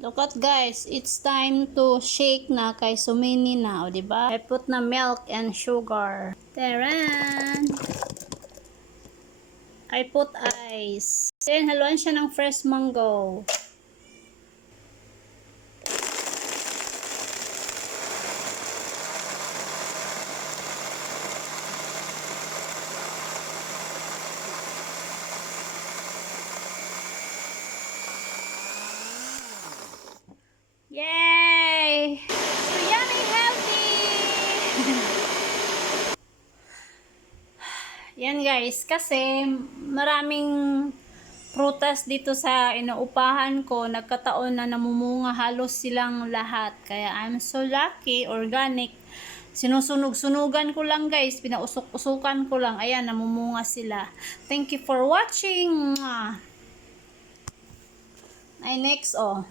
Look at guys, it's time to shake na kay sumini na, o diba? I put na milk and sugar. Taran! I put ice. Then haluan siya ng fresh mango. Yay! So yummy, healthy! Yan guys, kasi maraming prutas dito sa inuupahan ko, nagkataon na namumunga halos silang lahat. Kaya I'm so lucky, organic. Sinusunog-sunugan ko lang guys, pinausok-usukan ko lang. Ayan, namumunga sila. Thank you for watching! Ay, next oh.